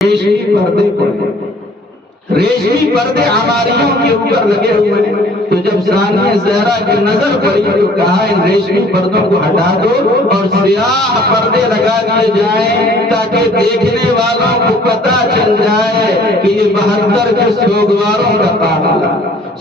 ریشمی پردے پڑے، ریشمی پردے ہماریوں کے اوپر لگے ہوئے ہیں۔ تو جب ثانیہ زہرا کی نظر پڑی تو کہا ان ریشمی پردوں کو ہٹا دو اور سیاہ پردے لگا دیے جائیں تاکہ دیکھنے والوں کو پتہ چل جائے کہ یہ 72 کے سوگواروں کا قافلہ۔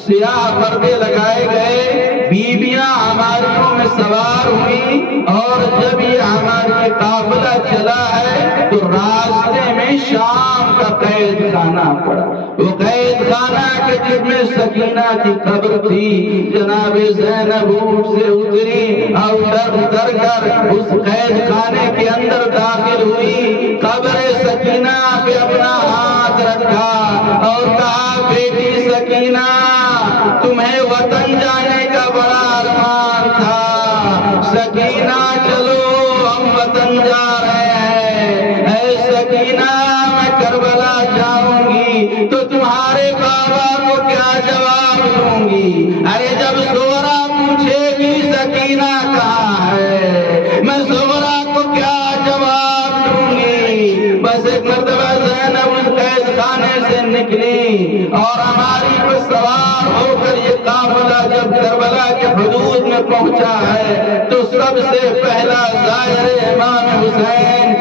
سیاہ پردے لگائے گئے، بیویاں ہماریوں میں سوار ہوئی، اور جب یہ ہماری قافلہ چلا ہے تو راستے میں شام کا قید خانہ پڑا۔ وہ قید خانہ کے جس میں سکینہ کی قبر تھی، جناب زینب اونٹ سے اتری اور اتر کر اس قید خانے کے اندر داخل ہوئی، قبر سکینہ پہ اپنا ہاتھ رکھا اور کہا بیٹی سکینہ تمہیں وطن جانے کا بڑا ارمان تھا، سکینہ چلو ہم وطن جا رہے ہیں۔ اے سکینہ میں کربلا جاؤں گی تو تمہارے بابا کو کیا جواب دوں گی؟ ارے جب زہرا پوچھے گی سکینہ کہاں ہے، میں زہرا کو کیا جواب دوں گی؟ بس ایک مرتبہ زینب اس قید خانے سے نکلی اور ہماری پر سوار ہو کر یہ قافلہ جب کربلا کے حدود میں پہنچا ہے تو سب سے پہلا زائر امام حسین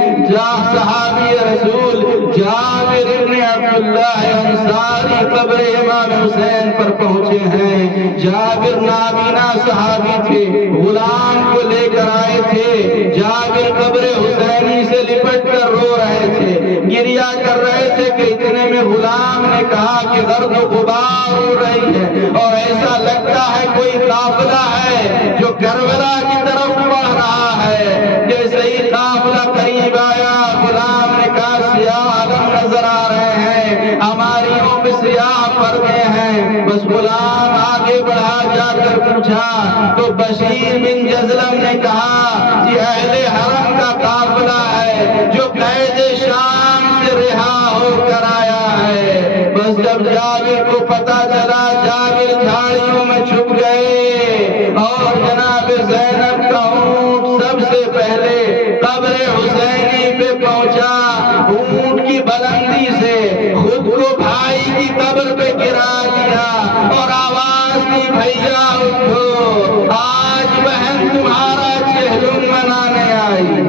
صحابی رسول جابر بن عبداللہ انصاری قبر امام حسین پر پہنچے ہیں۔ جابر نابینا صحابی تھے، غلام کو لے کر آئے تھے۔ جابر قبر حسینی سے لپٹ کر رو رہے تھے، گریہ کر رہے تھے کہ اتنے میں غلام نے کہا کہ گرد و غبار ہو رہی ہے اور ایسا لگتا ہے کوئی قافلہ ہے جو کربلا کی طرف بڑھ رہا ہے۔ جیسے ہی قافلہ قریب آیا غلام نے کہا سیاہ علم نظر آ رہے ہیں، ہماریوں پہ سیاہ پردے ہیں۔ بس غلام آگے بڑھا جا کر پوچھا تو بشیر بن جزلم نے کہا یہ اہل حرم کا قافلہ ہے جو قید شام سے رہا ہو کر آیا ہے۔ بس جب جابر کو پتہ چلا جابر جھاڑیوں میں چھپ گئے اور جناب زینب کا اونٹ سب سے پہلے قبر حسینی پہ پہنچا۔ اونٹ کی بلندی سے خود کو بھائی کی قبر پہ گرا دیا اور آواز دی بھیا اٹھو، آج بہن تمہارا چہلم منانے آئی،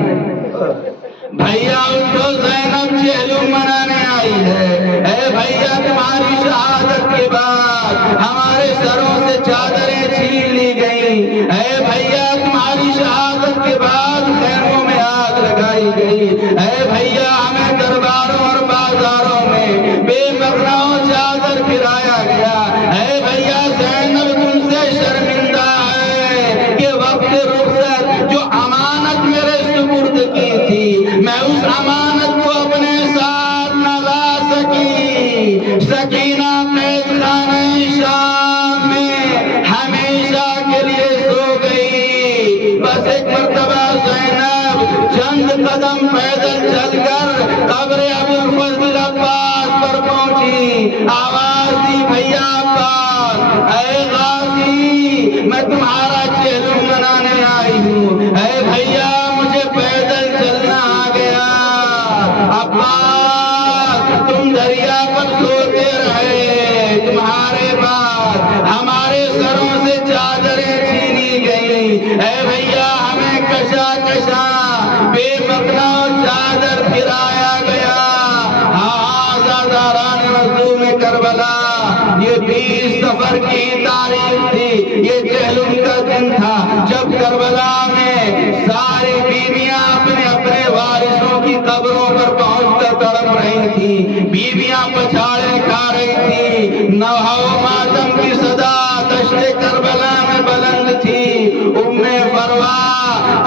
بھیا اٹھو زینب چہلم منانے آئی ہے۔ اے بھیا تمہاری شہادت کے بعد ہمارے سروں سے چادریں چھین لی گئیں، اے بھیا تمہاری شہادت کے بعد خیموں میں آگ لگائی گئی، اے بھیا ہمیں درباروں اور بازاروں میں بے مغناؤں چادر پھرایا گیا، اے بھیا زینب تم سے شرمندہ ہے کہ وقت رخصت جو امانت میرے سپرد کی تھی میں اس امانت کو اپنے ساتھ نہ لا سکی۔ سکینہ قید خانہ شام میں ہمیشہ کے لیے سو گئی۔ بس ایک مرتبہ زینب چند قدم پیدل چل کر قبر ابوالفضل عباس پر پہنچی، آواز دی بھیا عباس، اے غازی میں تمہارا چہلم منانے آئی ہوں، اے بھیا مجھے پیدل چلنا آ گیا۔ عباس تم دریا پر سوتے رہے، تمہارے بعد ہمارے سروں سے چادریں چھینی گئیں، اے بھیا ہمیں کشا کشا بے مغناؤں چادر پھرایا گیا۔ ہاں زاداران مظلوم کربلا، یہ 20 صفر کی تاریخ تھی، یہ چہلم کا دن تھا جب کربلا میں ساری بیویاں اپنے اپنے وارثوں کی قبروں پر پہنچ کر تڑپ رہی تھیں، بیویاں پچھاڑے کھا رہی تھیں، نوحہ و ماتم کی صدا دشت کربلا میں بلند تھی۔ ام فروا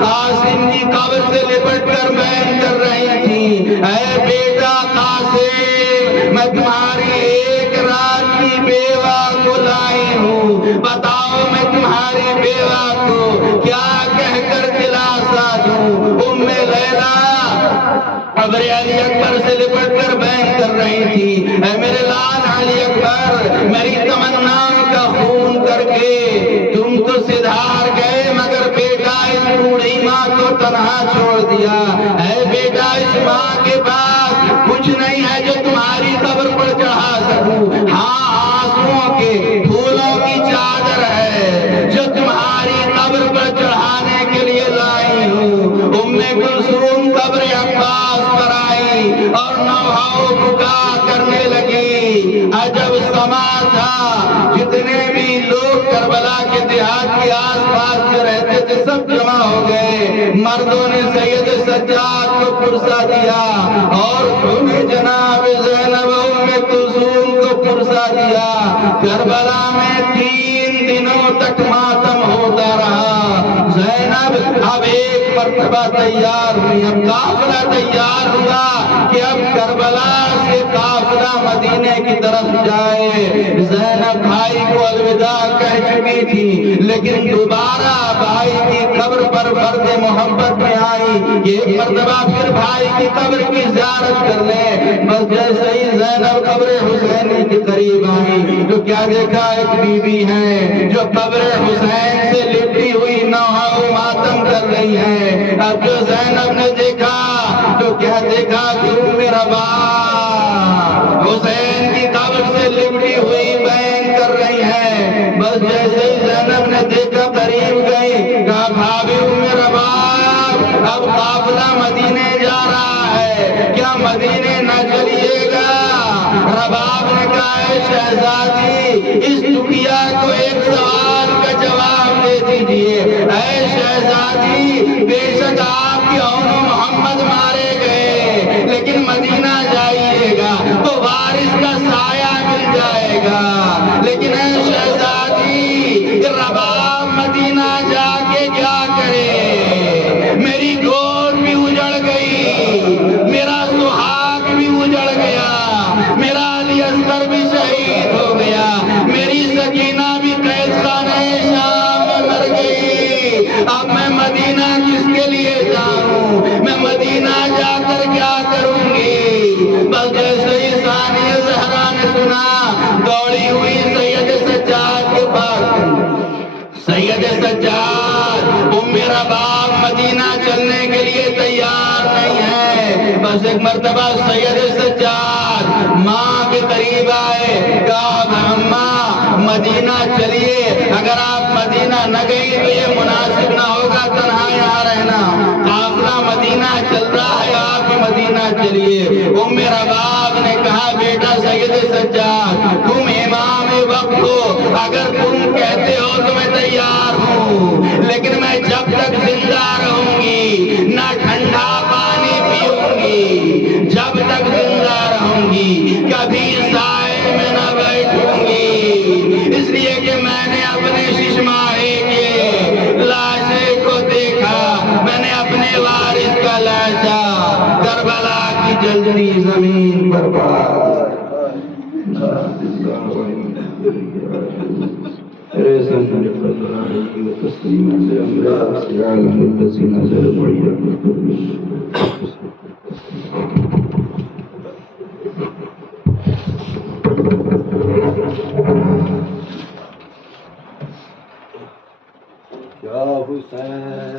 قاسم کی قبر سے لپٹ کر بیان کر رہی تھی، اے بیٹا قاسم میں تمہاری ایک رات کی بیوہ کو لائی ہوں، بتاؤ میں تمہاری بیوہ کو کیا کہہ کر دلاسا دوں؟ ام لیلا قبر علی اکبر سے لپٹ کر بیان کر رہی تھی، اے میرے لال علی اکبر میری تمناؤں کا خون کر کے تم تو سدھار گئے مگر بیٹا اس بوڑھی ماں کو تنہا چھوڑ دیا، اے بیٹا اس ماں کے پاس کچھ نہیں ہے سب جمع ہو گئے. مردوں نے سید سجاد کو پرسا دیا اور جناب زینب ام کلثوم کو پرسا دیا. کربلا میں 3 دنوں تک ماتم ہوتا رہا. زینب اب ایک مرتبہ تیار ہوئی. اب قافلہ تیار ہوا کہ اب کربلا سے قافلہ مدینے کی طرف جائے. زینب بھائی کو الوداع کہہ چکی تھی لیکن دوبارہ بھائی کی قبر پر فرض محبت میں آئی کہ ایک مرتبہ پھر بھائی کی قبر کی زیارت کر لیں. بس جیسے ہی زینب قبر حسینی کے قریب آئی تو کیا دیکھا؟ ایک بی بی ہے جو قبر حسین سے لپٹی ہوئی نوحہ و ماتم کر رہی ہے. اب جو زینب نے دیکھا تو کیا دیکھا کہ میرا باپ حسین کی قبر سے لپٹی ہوئی بین کر رہی ہے. بس جیسے ہی زینب نے دیکھا قریب گئی، کہا بھابھی میرا باپ اب قافلہ مدینے جا رہا ہے، کیا مدینے نہ چلیے گا؟ رباب نے کہا اے شہزادی اس دکھیا کو ایک سوال کا جواب دے دیجئے. اے شہزادی بے شک آپ کے اون محمد مارے گئے لیکن مدینہ جائیے گا تو وارث کا سایہ مل جائے گا. لیکن اے شہزادی رباب مدینہ جا کے کیا کرے؟ میری گود بھی اجڑ گئی، میرا سہاگ بھی اجڑ گیا، میرا علی اصغر بھی شہید ہو گیا، میری سکینہ بھی قید خانہ شام میں مر گئی. اب میں مدینہ کس کے لیے جاؤں؟ میں مدینہ جا کر کیا کروں گی؟ بس جیسے ہی ثانیہ زہرا نے سنا دوڑی ہوئی سید سجاد کے پاس. سید سجاد میرا باپ مدینہ چلنے کے لیے تیار نہیں ہے. بس ایک مرتبہ سید سجاد ماں کے قریب آئے، کہا اماں مدینہ چلیے، اگر آپ مدینہ نہ گئی تو یہ مناسب نہ ہوگا تنہا یہاں رہنا. قافلہ مدینہ چل رہا ہے، آپ بھی مدینہ چلیے. میرا باپ نے کہا بیٹا سید سجاد تم امام وقت ہو، اگر تم کہتے ہو تو میں تیار ہوں، لیکن میں جب تک زندہ رہوں گی نہ ٹھنڈا پانی پیوں گی، جب تک زندہ رہوں گی کبھی سائے میں نہ بیٹھوں گی. اس لیے کہ میں نے اپنے ششماہی کے لاشے کو دیکھا، میں نے اپنے وارث کا لاشا کربلا کی جلتی زمین پر پڑا. یا حسین